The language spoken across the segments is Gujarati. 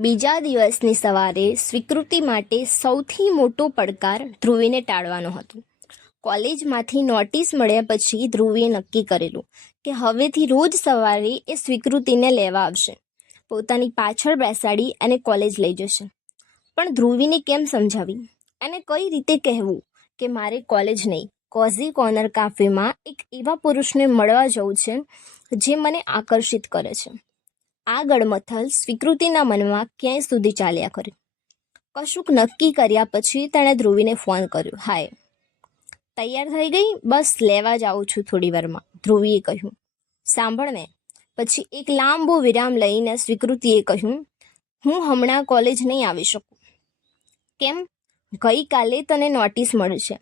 બીજા દિવસની સવારે સ્વીકૃતિ માટે સૌથી મોટો પડકાર ધ્રુવીને ટાળવાનો હતો. કોલેજમાંથી નોટિસ મળ્યા પછી ધ્રુવીએ નક્કી કરેલું કે હવેથી રોજ સવારે એ સ્વીકૃતિને લેવા આવશે, પોતાની પાછળ બેસાડી અને કોલેજ લઈ જશે. પણ ધ્રુવીને કેમ સમજાવી અને કઈ રીતે કહેવું કે મારે કોલેજ નહીં, કોઝી કોર્નર કાફેમાં એક એવા પુરુષને મળવા જવું છે જે મને આકર્ષિત કરે છે. આ ગડમથલ સ્વીકૃતિના મનમાં ક્યાંય સુધી ચાલ્યા કરે. કશુંક નક્કી કર્યા પછી તેણે ધ્રુવીને ફોન કર્યો. હાય, તૈયાર થઈ ગઈ? બસ લેવા જાઉં છું થોડી વારમાં, ધ્રુવીએ કહ્યું. સાંભળને. પછી એક લાંબો વિરામ લઈને સ્વીકૃતિએ કહ્યું, હું હમણાં કોલેજ નહીં આવી શકું. કેમ? ગઈકાલે તને નોટિસ મળશે.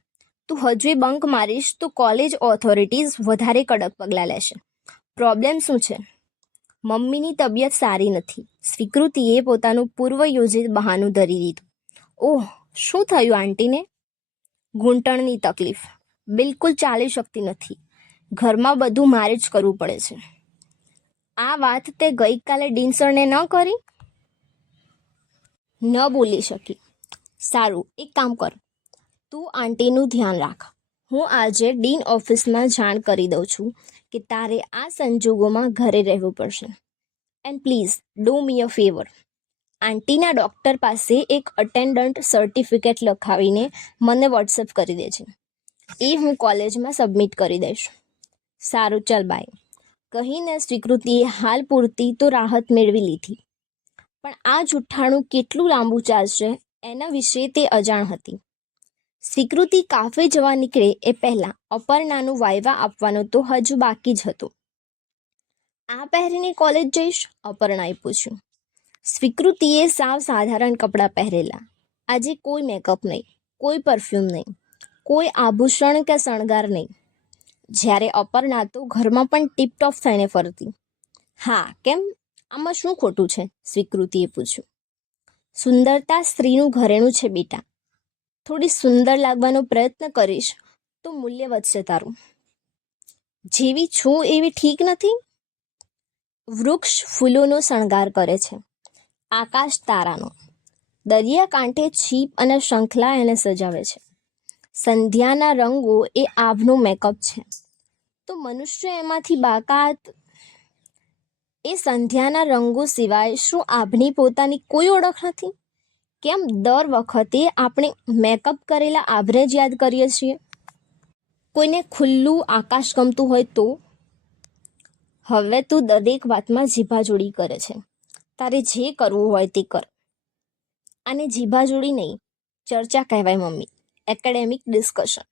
તું હજુ બંક મારીશ તો કોલેજ ઓથોરિટીઝ વધારે કડક પગલાં લેશે. પ્રોબ્લેમ શું છે? મમ્મીની તબિયત સારી નથી. સ્વીકૃતિએ પોતાનું પૂર્વયોજિત બહાનું ધરી દીધું. ઓહ, શું થયું આંટીને? ઘૂંટણની તકલીફ. બિલકુલ ચાલી શકતી નથી. ઘરમાં બધું મારે જ કરવું પડે છે. આ વાત તે ગઈકાલે ડીનસરને ન કરી? ન બોલી શકી. સારું, એક કામ કર, તું આંટીનું ધ્યાન રાખ. હું આજે ડીન ઓફિસમાં જાણ કરી દઉં છું કે તારે આ સંજોગોમાં ઘરે રહેવું પડશે. And please do me a favour. આંટીના ડૉક્ટર પાસે એક અટેન્ડન્ટ સર્ટિફિકેટ લખાવીને મને વોટ્સએપ કરી દેજે. એ હું કોલેજમાં સબમિટ કરી દઈશ. સારું, ચાલ બાય, કહીને સ્વીકૃતિએ હાલ પૂરતી તો રાહત મેળવી લીધી. પણ આ જુઠ્ઠાણું કેટલું લાંબુ ચાલશે એના વિશે તે અજાણ હતી. સ્વીકૃતિ કાફે જવા નીકળે એ પહેલાં અપર્ણાનું વાયવા આપવાનું તો હજુ બાકી જ હતું. આ પહેરીને કોલેજ જઈશ? અપર્ણાએ પૂછ્યું. સ્વીકૃતિએ સાવ સાધારણ કપડાં પહેરેલા. આજે કોઈ મેકઅપ નહીં, કોઈ પરફ્યુમ નહીં, કોઈ આભૂષણ કે શણગાર નહીં. જ્યારે અપર્ણા તો ઘરમાં પણ ટીપટોપ થઈને ફરતી. હા, કેમ? આમાં શું ખોટું છે? સ્વીકૃતિએ પૂછ્યું. સુંદરતા સ્ત્રીનું ઘરેણું છે બેટા. થોડી સુંદર લાગવાનો પ્રયત્ન કરીશ તો મૂલ્ય વધશે તારું. જેવી છું એવી ઠીક નથી? વૃક્ષ ફૂલોનો શણગાર કરે છે, આકાશ તારાનો, દરિયાકાંઠે છીપ અને શંખલા એને સજાવે છે. સંધ્યાના રંગો એ આભનું મેકઅપ છે. તો મનુષ્ય એમાંથી બાકાત. એ સંધ્યાના રંગો સિવાય શું આભની પોતાની કોઈ ઓળખ નથી? કેમ દર વખતે આપણે મેકઅપ કરેલા આભને જ યાદ કરીએ છીએ? કોઈને ખુલ્લું આકાશ ગમતું હોય તો? હવે તું દરેક વાતમાં જીભાજોડી કરે છે. તારે જે કરવું હોય તે કર. આને જીભાજોડી નહીં, ચર્ચા કહેવાય મમ્મી. Academic discussion.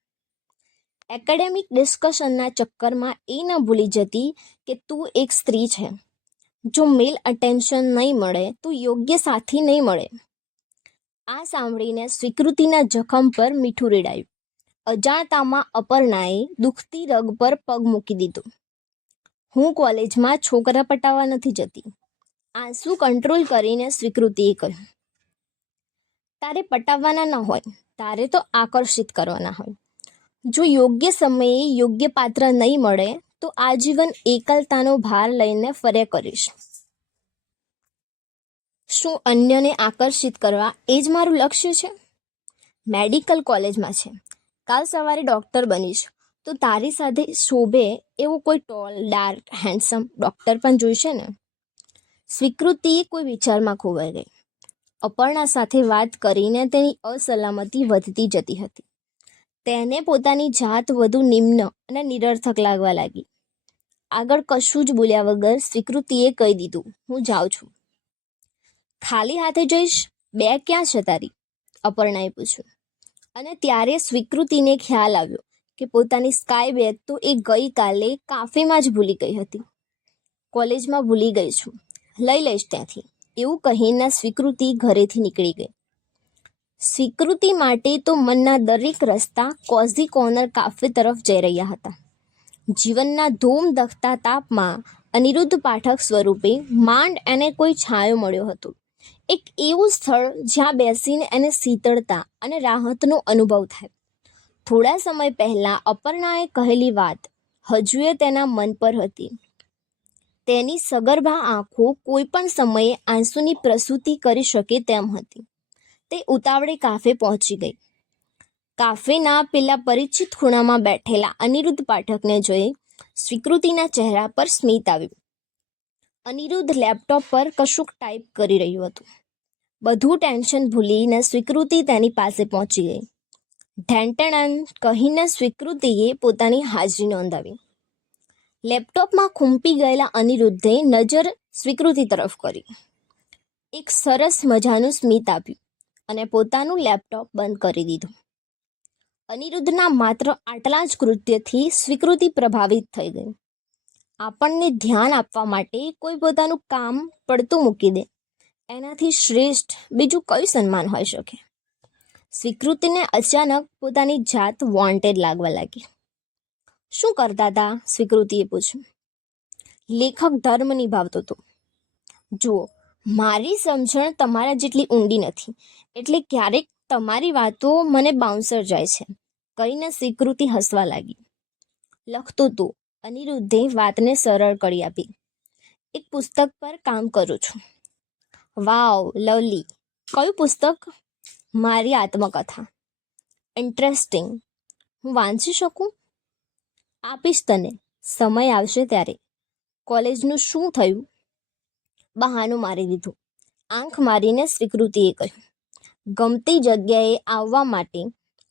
એકેડેમિક ડિસ્કશનના ચક્કરમાં એ ન ભૂલી જતી કે તું એક સ્ત્રી છે. જો મેલ અટેન્શન નહીં મળે તો યોગ્ય સાથી નહીં મળે. આ સાંભળીને સ્વીકૃતિના જખમ પર મીઠું રેડાયું. અજાણતામાં અપર્ણાએ દુખતી રગ પર પગ મૂકી દીધો. હું કોલેજમાં છોકરા પટાવવા નથી જતી. આંસુ કંટ્રોલ કરીને સ્વીકૃતિએ કહ્યું. તારે પટાવવાના ન હોય, તારે તો આકર્ષિત કરવાના હોય. જો યોગ્ય સમયે યોગ્ય પાત્ર નહીં મળે તો આજીવન એકલતાનો ભાર લઈને ફર્યા કરીશ. શું અન્યને આકર્ષિત કરવા એ જ મારું લક્ષ્ય છે? મેડિકલ કોલેજમાં છે. કાલ સવારે ડૉક્ટર બનીશ તો તારી સાથે શોભે એવો કોઈ ટોલ, ડાર્ક, હેન્ડસમ ડૉક્ટર પણ જોઈશે ને? સ્વીકૃતિએ કોઈ વિચારમાં ખોવાઈ ગઈ. અપર્ણા સાથે વાત કરીને તેની અસલામતી વધતી જતી હતી. તેને પોતાની જાત વધુ નિમ્ન અને નિરર્થક લાગવા લાગી. આગળ કશું જ બોલ્યા વગર સ્વીકૃતિએ કહી દીધું, હું જાઉં છું. ખાલી હાથે જઈશ? બેગ ક્યાં છે તારી? અપર્ણાએ પૂછ્યું. અને ત્યારે સ્વીકૃતિને ખ્યાલ આવ્યો કે પોતાની સ્કાય બેગ તો એ ગઈકાલે કાફેમાં જ ભૂલી ગઈ હતી. કોલેજમાં ભૂલી ગઈ છું, લઈ લઈશ ત્યાંથી, એવું કહીને સ્વીકૃતિ ઘરેથી નીકળી ગઈ. સ્વીકૃતિ માટે તો મનના દરેક રસ્તા કોઝી કોર્નર કાફે તરફ જઈ રહ્યા હતા. જીવનના ધૂમ ધખતા તાપમાં અનિરુદ્ધ પાઠક સ્વરૂપે માંડ એને કોઈ છાંયો મળ્યો હતો. એક એવું સ્થળ જ્યાં બેસીને એને શીતળતા અને રાહતનો અનુભવ થાય. થોડા સમય પહેલાં અપર્ણાએ કહેલી વાત હજુએ તેના મન પર હતી. તેની સગર્ભા આંખો કોઈ પણ સમયે આંસુની પ્રસૂતિ કરી શકે તેમ હતી. તે ઉતાવળે કાફે પહોંચી ગઈ. કાફેના પેલા પરિચિત ખૂણામાં બેઠેલા અનિરુદ્ધ પાઠકને જોઈ સ્વીકૃતિના ચહેરા પર સ્મિત આવ્યું. અનિરુદ્ધ લેપટોપ પર કશુંક ટાઈપ કરી રહ્યું હતું. બધું ટેન્શન ભૂલીને સ્વીકૃતિ તેની પાસે પહોંચી ગઈ. ઢેંટણ કહીને સ્વીકૃતિએ પોતાની હાજરી નોંધાવી. લેપટોપમાં ખૂંપી ગયેલા અનિરુદ્ધે નજર સ્વીકૃતિ તરફ કરી. એક સરસ મજાનું સ્મિત આપ્યું અને પોતાનું લેપટોપ બંધ કરી દીધું. અનિરુદ્ધના માત્ર આટલા જ કૃત્યથી સ્વીકૃતિ પ્રભાવિત થઈ ગઈ. આપણને ધ્યાન આપવા માટે કોઈ પોતાનું કામ પડતું મૂકી દે, એનાથી શ્રેષ્ઠ બીજું કયું સન્માન હોઈ શકે? સ્વીકૃતિને અચાનક પોતાની જાત વોન્ટેડ લાગવા લાગી. શું કરતા હતા? સ્વીકૃતિએ પૂછ્યું. લેખક ધર્મ નિભાવતો હતો. જુઓ, મારી સમજણ તમારા જેટલી ઊંડી નથી, એટલે ક્યારેક તમારી વાતો મને બાઉન્સર જાય છે, કહીને સ્વીકૃતિ હસવા લાગી. લખતો તો અનિરુદ્ધે વાતને સરળ કરી આપી. એક પુસ્તક પર કામ કરું છું. વાવ, લવલી. કયું પુસ્તક? મારી આત્મકથા. ઇન્ટરેસ્ટિંગ. હું વાંચી શકું? આપીશ તને, સમય આવશે ત્યારે. કોલેજનું શું થયું? બહાનું મારી દીધું. આંખ મારીને સ્વીકૃતિએ કહ્યું. ગમતી જગ્યાએ આવવા માટે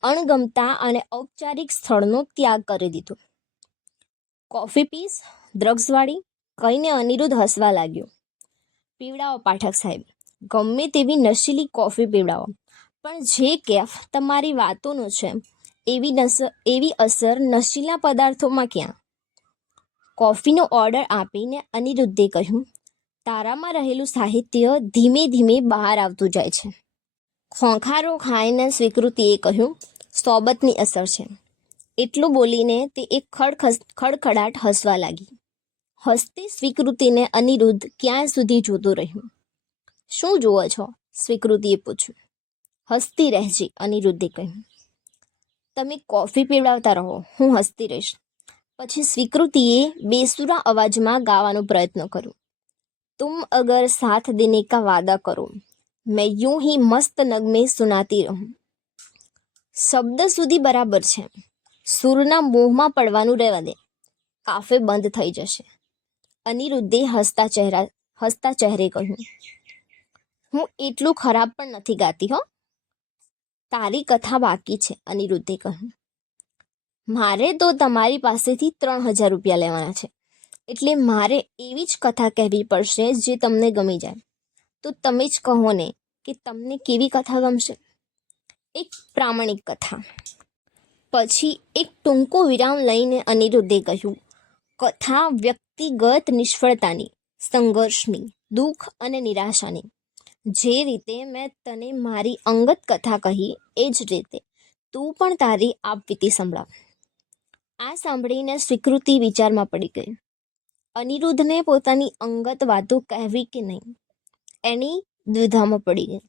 અણગમતા અને ઔપચારિક સ્થળનો ત્યાગ કરી દીધો. કોફી પીસ? ડ્રગ્સવાળી? કહીને અનિરુદ્ધ હસવા લાગ્યો. પીવડાવો પાઠક સાહેબ, ગમે તેવી નશીલી કોફી પીવડાવો, પણ જે કેફ તમારી વાતોનો છે એવી અસર નશીલા પદાર્થોમાં ક્યાં? કોફીનો ઓર્ડર આપીને અનિરુદ્ધે કહ્યું, તારામાં રહેલું સાહિત્ય ધીમે ધીમે બહાર આવતું જાય છે. ખોંખારો ખાઈને સ્વીકૃતિએ કહ્યું, સોબતની અસર છે. એટલું બોલીને તે એક ખડખડાટ હસવા લાગી. હસતી સ્વીકૃતિને અનિરુદ્ધ ક્યાં સુધી જોતો રહ્યું. શું જુઓ છો? સ્વીકૃતિએ પૂછ્યું. હસતી રહેજે, અનિરુદ્ધે કહ્યું. તમે કોફી પીવડાવતા રહો, હું હસતી રહીશ. પછી સ્વીકૃતિએ બેસુરા અવાજમાં ગાવાનો પ્રયત્ન કર્યો. तुम अगर साथ देने का वादा करो, मैं यूं ही मस्त नगमे सुनाती रहूं. શબ્દ સુધી બરાબર છે, સૂરના મોહમાં પડવાનું રહેવા દે, કાફે બંધ થઈ જશે. અનિરુદ્ધે હસતા ચહેરે કહ્યું. હું એટલું ખરાબ પણ નથી ગાતી હો. તારી કથા બાકી છે, અનિરુદ્ધે કહ્યું. મારે તો તમારી પાસેથી 3000 રૂપિયા લેવાના છે, એટલે મારે એવી જ કથા કહેવી પડશે જે તમને ગમી જાય. તો તમે જ કહો ને કે તમને કેવી કથા ગમશે? એક પ્રામાણિક કથા. પછી એક ટૂંકો વિરામ લઈને અનિરુદ્ધે કહ્યું, કથા વ્યક્તિગત નિષ્ફળતાની, સંઘર્ષની, દુઃખ અને નિરાશાની. જે રીતે મેં તને મારી અંગત કથા કહી એ જ રીતે તું પણ તારી આપવીતી સંભળાવ. આ સાંભળીને સ્વીકૃતિ વિચારમાં પડી ગઈ. અનિરુદ્ધને પોતાની અંગત વાતો કહેવી કે નહીં, એની દ્વિધામાં પડી ગઈ.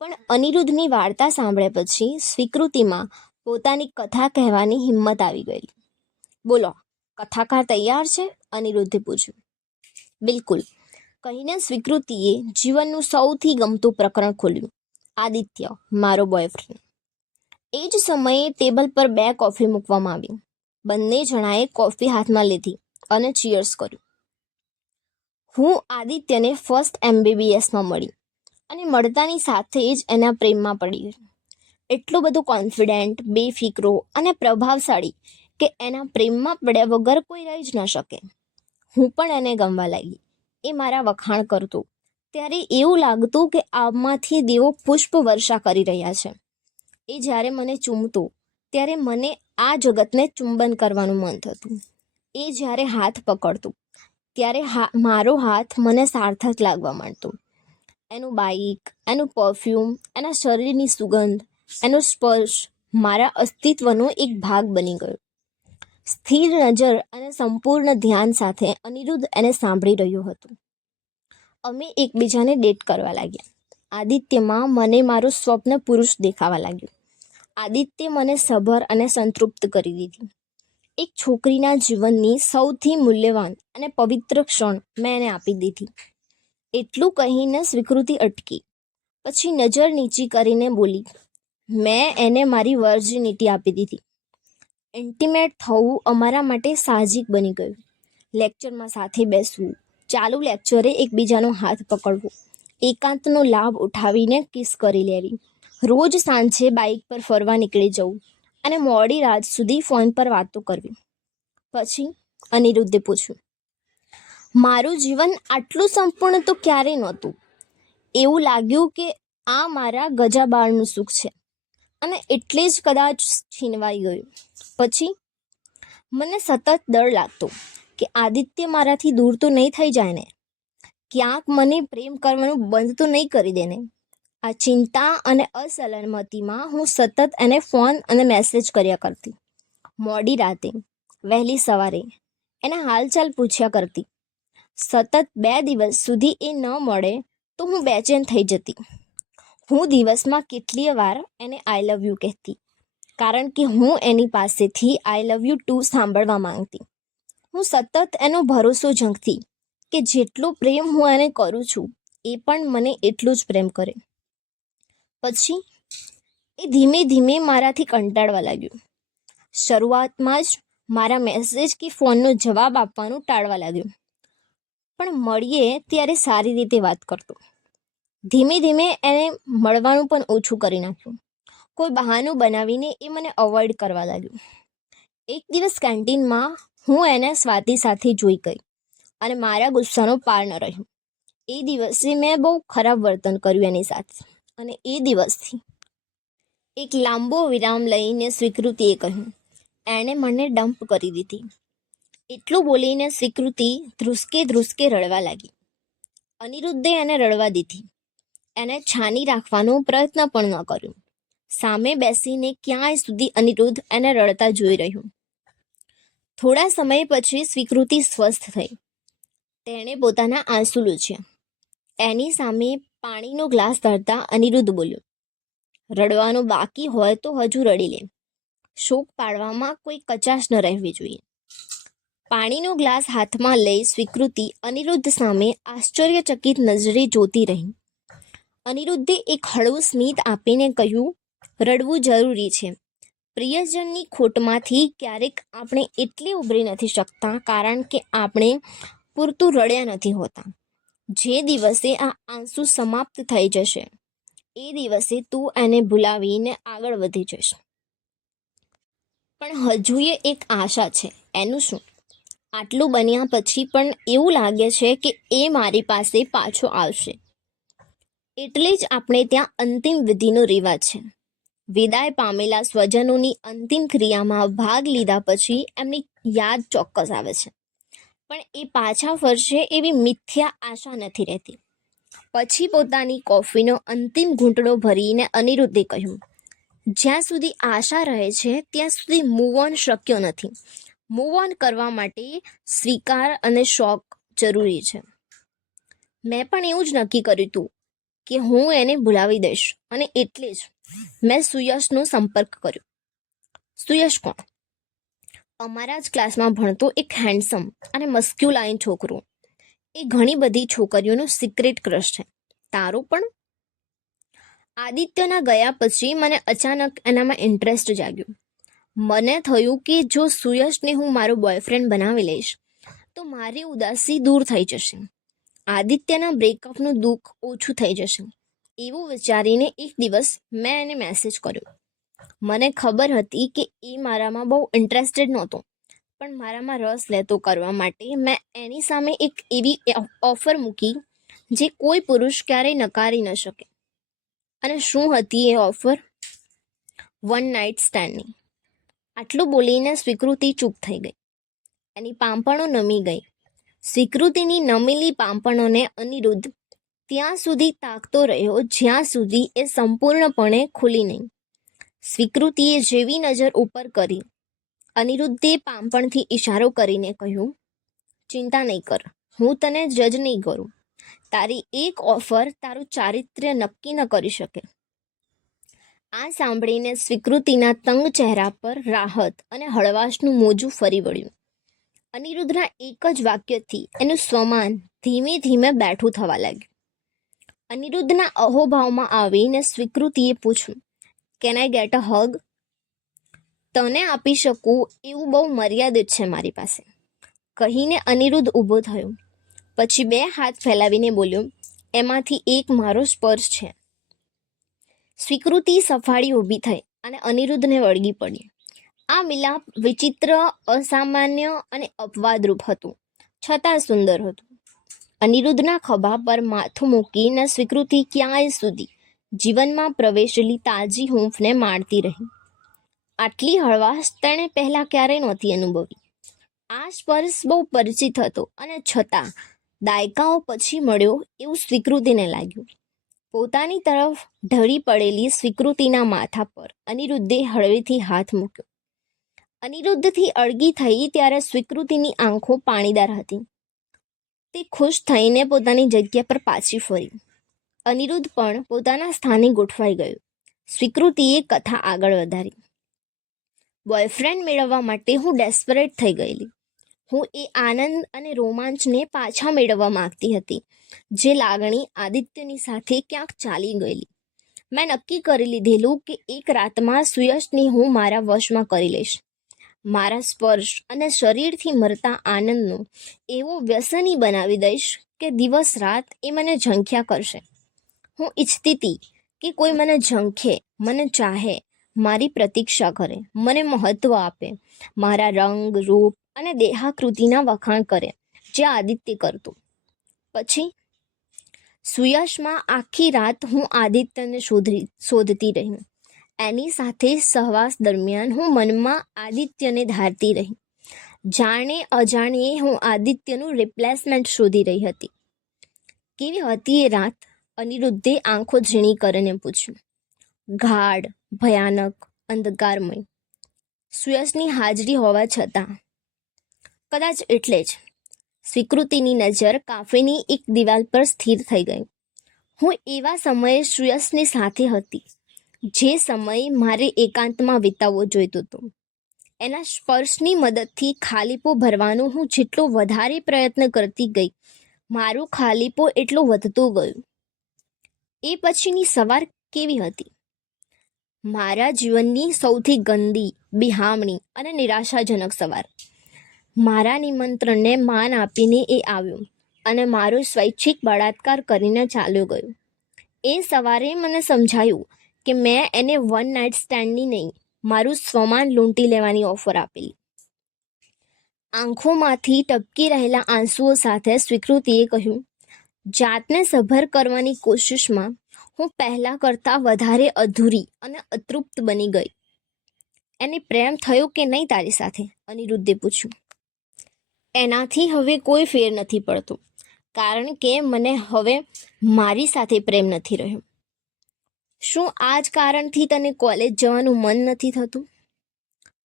પણ અનિરુદ્ધની વાર્તા સાંભળ્યા પછી સ્વીકૃતિમાં પોતાની કથા કહેવાની હિંમત આવી ગઈ. બોલો, કથાકાર તૈયાર છે? અનિરુદ્ધે પૂછ્યું. બિલકુલ, કહીને સ્વીકૃતિએ જીવનનું સૌથી ગમતું પ્રકરણ ખોલ્યું. આદિત્ય, મારો બોયફ્રેન્ડ. એ જ સમયે ટેબલ પર 2 કોફી મૂકવામાં આવી. બંને જણાએ કોફી હાથમાં લીધી અને ચીયર્સ કર્યું. હું આદિત્યને ફર્સ્ટ MBBSમાં મળી અને મળતાની સાથે જ એના પ્રેમમાં પડી ગઈ. એટલો બધો કોન્ફિડન્ટ, બેફિકરો અને પ્રભાવશાળી કે એના પ્રેમમાં પડ્યા વગર કોઈ રહી જ ન શકે. હું પણ એને ગમવા લાગી. એ મારા વખાણ કરતો ત્યારે એવું લાગતું કે આમાંથી દેવો પુષ્પ વર્ષા કરી રહ્યા છે. એ જ્યારે મને ચૂમતો ત્યારે મને આ જગતને ચુંબન કરવાનું મન થતું. એ જ્યારે હાથ પકડતું ત્યારે મારો હાથ મને સાર્થક લાગવા માંડતો. એનું બાઇક, એનું પરફ્યુમ, એના શરીરની સુગંધ, એનો સ્પર્શ મારા અસ્તિત્વનો એક ભાગ બની ગયો. સ્થિર નજર અને સંપૂર્ણ ધ્યાન સાથે અનિરુદ્ધ એને સાંભળી રહ્યો હતો. અમે એકબીજાને ડેટ કરવા લાગ્યા. આદિત્યમાં મને મારું સ્વપ્ન પુરુષ દેખાવા લાગ્યું. આદિત્ય મને સભર અને સંતૃપ્ત કરી દીધી. એક છોકરીના જીવનની સૌથી મૂલ્યવાન અને પવિત્ર ક્ષણ મેં એને આપી દીધી. એટલું કહીને સ્વીકૃતિ અટકી. પછી નજર નીચી કરીને બોલી, મેં એને મારી વર્જિનિટી આપી દીધી. ઇન્ટિમેટ થવું અમારા માટે સાહજિક બની ગયું. લેક્ચરમાં સાથે બેસવું, ચાલુ લેક્ચરે એકબીજાનો હાથ પકડવો, એકાંતનો લાભ ઉઠાવીને કિસ કરી લેવી, રોજ સાંજે બાઇક પર ફરવા નીકળી જવું અને મોડી રાત સુધી ફોન પર વાતો કરવી. પછી અનિરુદ્ધે પૂછ્યું, મારું જીવન આટલું સંપૂર્ણ તો ક્યારેય નહોતું. એવું લાગ્યું કે આ મારા ગજાબાળનું સુખ છે અને એટલે જ કદાચ છીનવાઈ ગયું. પછી મને સતત ડર લાગતો કે આદિત્ય મારાથી દૂર તો નહીં થઈ જાય ને, ક્યાંક મને પ્રેમ કરવાનું બંધ તો નહીં કરી દે ને. આ ચિંતા અને અસલામતીમાં હું સતત એને ફોન અને મેસેજ કર્યા કરતી. મોડી રાતે, વહેલી સવારે એના હાલચાલ પૂછ્યા કરતી. સતત 2 દિવસ સુધી એ ન મળે તો હું બેચેન થઈ જતી. હું દિવસમાં કેટલીય વાર એને આઈ લવ યુ કહેતી, કારણ કે હું એની પાસેથી આઈ લવ યુ ટુ સાંભળવા માંગતી. હું સતત એનો ભરોસો ઝંખતી કે જેટલો પ્રેમ હું એને કરું છું એ પણ મને એટલું જ પ્રેમ કરે. પછી એ ધીમે ધીમે મારાથી કંટાળવા લાગ્યું. શરૂઆતમાં જ મારા મેસેજ કે ફોનનો જવાબ આપવાનું ટાળવા લાગ્યું, પણ મળીએ ત્યારે સારી રીતે વાત કરતો. ધીમે ધીમે એને મળવાનું પણ ઓછું કરી નાખ્યું. કોઈ બહાનું બનાવીને એ મને અવોઇડ કરવા લાગ્યું. એક દિવસ કેન્ટીનમાં હું એને સ્વાતિ સાથે જોઈ ગઈ અને મારા ગુસ્સાનો પાર ન રહ્યો. એ દિવસે મેં બહુ ખરાબ વર્તન કર્યું એની સાથે અને એ દિવસથી એક લાંબો વિરામ લઈને સ્વીકૃતિએ કહ્યું, એણે મને ડમ્પ કરી દીધી. એટલું બોલીને સ્વીકૃતિ ધ્રુસકે ધ્રુસકે રડવા લાગી. અનિરુદ્ધે એને રડવા દીધી. એને છાની રાખવાનો પ્રયત્ન પણ ન કર્યો. સામે બેસીને ક્યાંય સુધી અનિરુદ્ધ એને રડતા જોઈ રહ્યું. થોડા સમય પછી સ્વીકૃતિ સ્વસ્થ થઈ. તેણે પોતાના આંસુ લૂછ્યા. એની સામે પાણીનો ગ્લાસ ધરતા અનિરુદ્ધ બોલ્યો, રડવાનું બાકી હોય તો હજુ રડી લે. શોક પાડવામાં કોઈ કચાશ ન રહેવી જોઈએ. પાણીનો ગ્લાસ હાથમાં લઈ સ્વીકૃતિ અનિરુદ્ધ સામે આશ્ચર્યચકિત નજરે જોતી રહી. અનિરુદ્ધે એક હળવું સ્મિત આપીને કહ્યું, રડવું જરૂરી છે. પ્રિયજનની ખોટમાંથી ક્યારેક આપણે એટલે ઉભરી નથી શકતા કારણ કે આપણે પૂરતું રડ્યા નથી હોતા. જે દિવસે આ આંસુ સમાપ્ત થઈ જશે એ દિવસે તું એને ભૂલાવીને આગળ વધી જશે. પણ હજુએ એક આશા છે. એનું શું? આટલું બન્યા પછી પણ એવું લાગે છે કે એ મારી પાસે પાછો આવશે. એટલે જ આપણે ત્યાં અંતિમ વિધિનો રિવાજ છે. વિદાય પામેલા સ્વજનોની અંતિમ ક્રિયામાં ભાગ લીધા પછી એમની યાદ ચોક્કસ આવે છે, પણ એ પાછા ફરશે એવી મિથ્યા આશા નથી રહેતી. પછી પોતાની કોફીનો અંતિમ ઘૂંટડો ભરીને અનિરુદ્ધે કહ્યું, જ્યાં સુધી આશા રહે છે ત્યાં સુધી મૂવ ઓન શક્ય નથી. મૂવ ઓન કરવા માટે સ્વીકાર અને શોક જરૂરી છે. મેં પણ એવું જ નક્કી કર્યું હતું કે હું એને ભૂલાવી દઈશ અને એટલે જ મેં સુયશનો સંપર્ક કર્યો. સુયશ કોણ? અમારા જ ક્લાસમાં ભણતો એક હેન્ડસમ અને મસ્ક્યુલાઇન છોકરો. એ ઘણી બધી છોકરીઓનો સિક્રેટ ક્રશ છે. તારો પણ? આદિત્યના ગયા પછી મને અચાનક એનામાં ઇન્ટરેસ્ટ જાગ્યો. મને થયું કે જો સુયશને હું મારો બોયફ્રેન્ડ બનાવી લઈશ તો મારી ઉદાસી દૂર થઈ જશે, આદિત્યના બ્રેકઅપનું દુઃખ ઓછું થઈ જશે. એવું વિચારીને એક દિવસ મેં એને મેસેજ કર્યો. મને ખબર હતી કે એ મારામાં બહુ ઇન્ટરેસ્ટેડ નહોતો, પણ મારામાં રસ લેતો કરવા માટે મેં એની સામે એક એવી ઓફર મૂકી જે કોઈ પુરુષ ક્યારેય નકારી ન શકે. અને શું હતી એ ઓફર? 1 નાઇટ સ્ટેન્ડની. આટલું બોલીને સ્વીકૃતિ ચૂપ થઈ ગઈ. એની પાંપણો નમી ગઈ. સ્વીકૃતિની નમેલી પાંપણોને અનિરુદ્ધ ત્યાં સુધી તાકતો રહ્યો જ્યાં સુધી એ સંપૂર્ણપણે ખુલી નહીં. સ્વીકૃતિએ જેવી નજર ઉપર કરી, અનિરુદ્ધે પાંપણથી ઇશારો કરીને કહ્યું, ચિંતા નહીં કર, હું તને જજ નહીં કરું. તારી એક ઓફર તારું ચારિત્ર્ય નક્કી ન કરી શકે. આ સાંભળીને સ્વીકૃતિના તંગ ચહેરા પર રાહત અને હળવાશનું મોજું ફરી વળ્યું. અનિરુદ્ધના એક જ વાક્યથી એનું સ્વમાન ધીમે ધીમે બેઠું થવા લાગ્યું. અનિરુદ્ધના અહોભાવમાં આવીને સ્વીકૃતિએ પૂછ્યું, કેન આઈ ગેટ અ હગ? તને આપી શકું એવું બહુ મર્યાદિત છે મારી પાસે, કહીને અનિરુદ્ધ ઊભો થયો. પછી 2 હાથ ફેલાવીને બોલ્યો, એમાંથી એક મારો સ્પર્શ છે. સ્વીકૃતિ સફાળી ઊભી થઈ અને અનિરુદ્ધને વળગી પડી. આ મિલાપ વિચિત્ર, અસામાન્ય અને અપવાદરૂપ હતું, છતાં સુંદર હતું. અનિરુદ્ધના ખભા પર માથું મૂકીને સ્વીકૃતિ ક્યાંય સુધી જીવનમાં પ્રવેશેલી તાજી હૂંફને માણતી રહી. આટલી હળવાશ તેણે પહેલાં ક્યારેય નહોતી અનુભવી. આ સ્પર્શ બહુ પરિચિત હતો અને છતાં દાયકાઓ પછી મળ્યો એવું સ્વીકૃતિને લાગ્યું. પોતાની તરફ ઢળી પડેલી સ્વીકૃતિના માથા પર અનિરુદ્ધે હળવેથી હાથ મૂક્યો. અનિરુદ્ધથી અળગી થઈ ત્યારે સ્વીકૃતિની આંખો પાણીદાર હતી. તે ખુશ થઈને પોતાની જગ્યા પર પાછી ફરી. અનિરુદ્ધ પણ પોતાના સ્થાને ગોઠવાઈ ગયો. સ્વીકૃતિએ કથા આગળ વધારી. બોયફ્રેન્ડ મેળવવા માટે હું ડેસ્પરેટ થઈ ગયેલી. હું એ આનંદ અને રોમાંચને પાછા મેળવવા માંગતી હતી, જે લાગણી આદિત્યની સાથે ક્યાંક ચાલી ગયેલી. મેં નક્કી કરી લીધેલું કે એક રાતમાં સુયશને હું મારા વશમાં કરી લઈશ. મારા સ્પર્શ અને શરીરથી મરતા આનંદનો એવો વ્યસની બનાવી દઈશ કે દિવસ રાત એ મને ઝંખ્યા કરશે. હું ઈચ્છતી હતી કે કોઈ મને ઝંખે, મને ચાહે, મારી પ્રતીક્ષા કરે, મને મહત્વ આપે, મારા રંગ, રૂપ અને દેહાકૃતિના વખાણ કરે, જે આદિત્ય કરતું. પછી સુયશમાં આખી રાત હું આદિત્યને શોધતી રહી. એની સાથે સહવાસ દરમિયાન હું મનમાં આદિત્યને ધારતી રહી. જાણે અજાણીએ હું આદિત્યનું રિપ્લેસમેન્ટ શોધી રહી હતી. કેવી હતી એ રાત? અનિરુદ્ધે આંખો ઝીણી કરીને પૂછ્યું. ગાઢ, ભયાનક, અંધકારમય. સુયશની હાજરી હોવા છતાં. કદાચ એટલે જ સ્વીકૃતિની નજર કાફેની એક દિવાલ પર સ્થિર થઈ ગઈ. હું એવા સમયે સુયશની સાથે હતી, જે સમય મારે એકાંતમાં વિતાવવો જોઈતો હતો. એના સ્પર્શની મદદથી ખાલીપો ભરવાનો હું જેટલો વધારે પ્રયત્ન કરતી ગઈ, મારો ખાલીપો એટલો વધતો ગયો. એ પછીની સવાર કેવી હતી? મારા જીવનની સૌથી ગંદી, બિહામણી અને નિરાશાજનક સવાર. મારા નિમંત્રણને માન આપીને એ આવ્યો અને મારો સ્વૈચ્છિક બળાત્કાર કરીને ચાલ્યો ગયો. એ સવારે મને સમજાયું કે મેં એને 1 નાઇટ સ્ટેન્ડની નહીં, મારું સ્વમાન લૂંટી લેવાની ઓફર આપેલી. આંખોમાંથી ટપકી રહેલા આંસુઓ સાથે સ્વીકૃતિએ કહ્યું, જાતને સભર કરવાની કોશિશમાં હું પહેલાં કરતાં વધારે અધૂરી અને અતૃપ્ત બની ગઈ. એને પ્રેમ થયો કે નહીં તારી સાથે? અનિરુદ્ધે પૂછ્યું. એનાથી હવે કોઈ ફેર નથી પડતો, કારણ કે મને હવે મારી સાથે પ્રેમ નથી રહ્યો. શું આ જ કારણથી તને કોલેજ જવાનું મન નથી થતું?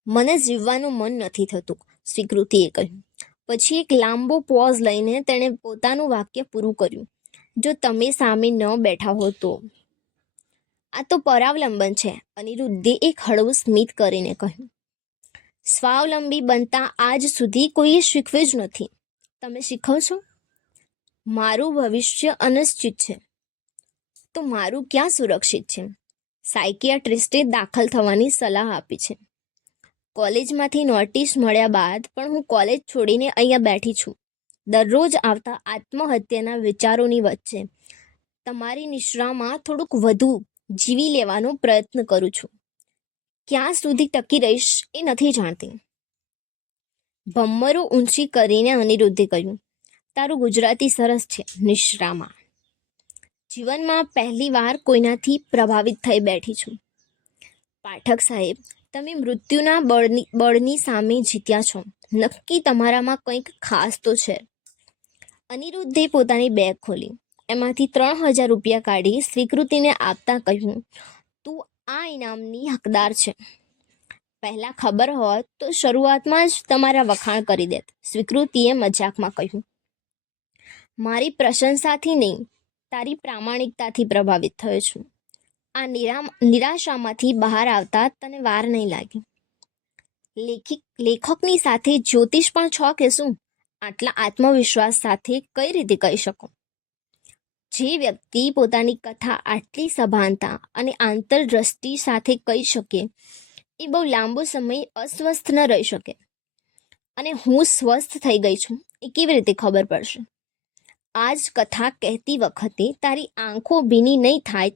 મને જીવવાનું મન નથી થતું, સ્વીકૃતિએ કહ્યું. પછી એક લાંબો પોઝ લઈને તેણે પોતાનું વાક્ય પૂરું કર્યું. જો તમે સામે ન બેઠા હો તો. આ તો પરાવલંબન છે, અનિરુદ્ધે એક હળવું સ્મિત કરીને કહ્યું. સ્વાવલંબી બનતા આજ સુધી કોઈએ શીખવ્યું જ નથી. તમે શીખવશો? મારું ભવિષ્ય અનિશ્ચિત છે, તો મારું ક્યાં સુરક્ષિત છે? સાયકિયાટ્રિસ્ટે દાખલ થવાની સલાહ આપી છે. કોલેજમાંથી નોટિસ મળ્યા બાદ પણ હું કોલેજ છોડીને અહીંયા બેઠી છું. દરરોજ આવતા આત્મહત્યાના વિચારોની વચ્ચે તમારી નિશ્રામાં થોડુંક વધુ જીવી લેવાનો પ્રયત્ન કરું છું. ક્યાં સુધી ટકી રહીશ એ નથી જાણતી. ભમ્મરો ઊંચી કરીને અનિરુદ્ધે કહ્યું. તારું ગુજરાતી સરસ છે, નિશ્રામાં. જીવનમાં પહેલી વાર કોઈનાથી પ્રભાવિત થઈ બેઠી છું. પાઠક સાહેબ, તમે મૃત્યુના બળની સામે જીત્યા છો. નક્કી તમારામાં કંઈક ખાસ તો છે. અનિરુદ્ધે પોતાની બેગ ખોલી. એમાંથી 3000 રૂપિયા કાઢી સ્વીકૃતિને આપતા કહ્યું, તું આ ઇનામની હકદાર છે. પહેલાં ખબર હોત તો શરૂઆતમાં જ તમારા વખાણ કરી દેત, સ્વીકૃતિએ મજાકમાં કહ્યું. મારી પ્રશંસાથી નહીં, તારી પ્રામાણિકતાથી પ્રભાવિત થયો છું. આ નિરાશામાંથી બહાર આવતા તને વાર નહીં લાગી. લેખકની સાથે જ્યોતિષ પણ છો કે શું? આટલા આત્મવિશ્વાસ સાથે કઈ રીતે કહી શકો? જે વ્યક્તિ પોતાની કથા આટલી સભાનતા અને આંતરદ્રષ્ટિ સાથે કહી શકે એ બહુ લાંબો સમય અસ્વસ્થ ન રહી શકે. અને હું સ્વસ્થ થઈ ગઈ છું એ કેવી રીતે ખબર પડશે? આ જ કથા કહેતી વખતે તારી આંખો ભીની નહીં થાય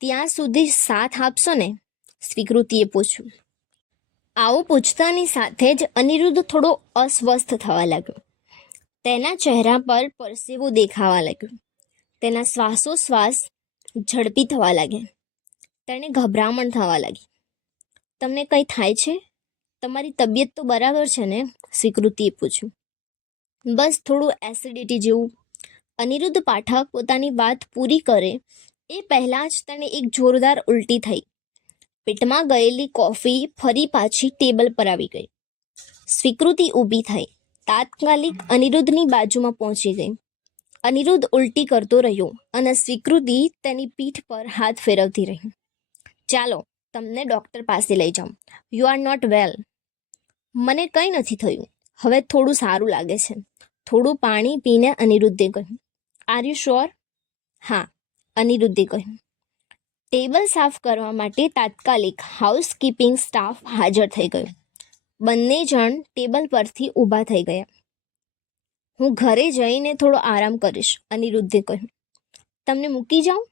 ત્યાં સુધી સાથ આપશો ને? સ્વીકૃતિએ પૂછ્યું. આવું પૂછતાની સાથે જ અનિરુદ્ધ થોડો અસ્વસ્થ થવા લાગ્યો. તેના ચહેરા પર પરસેવો દેખાવા લાગ્યો. તેના શ્વાસોશ્વાસ ઝડપી થવા લાગ્યા. તેને ગભરામણ થવા લાગી. તમને કંઈ થાય છે? તમારી તબિયત તો બરાબર છે ને? સ્વીકૃતિએ પૂછ્યું. બસ થોડું એસિડિટી જેવું. અનિરુદ્ધ પાઠક પોતાની વાત પૂરી કરે એ પહેલાં જ તેને એક જોરદાર ઉલટી થઈ. પેટમાં ગયેલી કોફી ફરી પાછી ટેબલ પર આવી ગઈ. સ્વીકૃતિ ઊભી થઈ. તાત્કાલિક અનિરુદ્ધની બાજુમાં પહોંચી ગઈ. અનિરુદ્ધ ઉલટી કરતો રહ્યો અને સ્વીકૃતિ તેની પીઠ પર હાથ ફેરવતી રહી. ચાલો તમને ડૉક્ટર પાસે લઈ જાઉં. You are not well. મને કંઈ નથી થયું. હવે થોડું સારું લાગે છે. થોડું પાણી પીને અનિરુદ્ધે કહ્યું. Are you sure? હા, અનિરુદ્ધે કહ્યું. ટેબલ સાફ કરવા માટે તાત્કાલિક હાઉસકીપિંગ સ્ટાફ હાજર થઈ ગયો. બંને જણ ટેબલ પરથી ઊભા થઈ ગયા. હું ઘરે જઈને થોડો આરામ કરીશ, અનિરુદ્ધે કહ્યું. તમને મૂકી જાઉં?